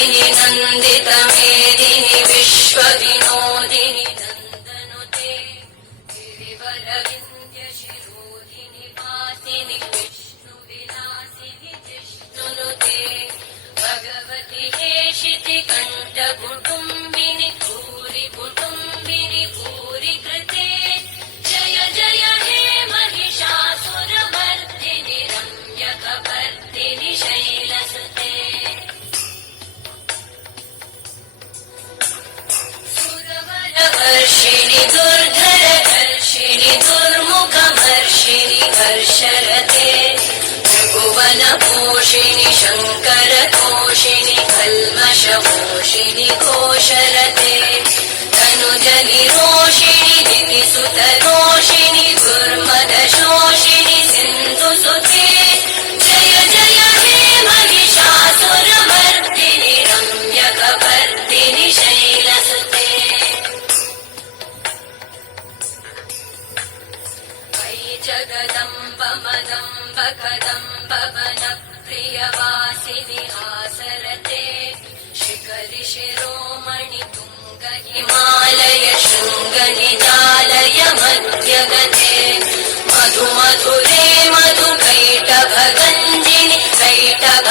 मर्दिनि नन्दितमेदिनि विश्वविनोदिनि नन्दनुते गिरिवरविन्द्यशिरोधिनि वासिनि विष्णुविलासिनि जिष्णुनुते भगवति हेशितिकण्ठकुटुम्बिनि भूरि कुटुम्बिनि भूरि कृते जय जय हे महिषासुरमर्दिनि रम्यकपर्दिनि शैलसुते सुरवरवर्षिणि दुर्धरधर्षिणि दुर्मुखमर्षिणि हर्षरते त्रिभुवनपोषिणि शङ्करतोषिणि कल्मषमोषिणि घोषरते तनुजनिरोषिणि दितिसुतरोषिणि दुर्मदशोषिणि सिन्धुसुते जय जय हे महिषासुरमर्दिनि रम्यकपर्दिनि शैलसुते अयि जगदम्ब मदम्ब कदम्ब वनप्रियवासिनि हासरते शिखरि शिरोमणि तुङ्ग हिमालय शृङ्गनिजालय मध्यगते मधु मधुरे मधुकैटभगञ्जिनि कैटभ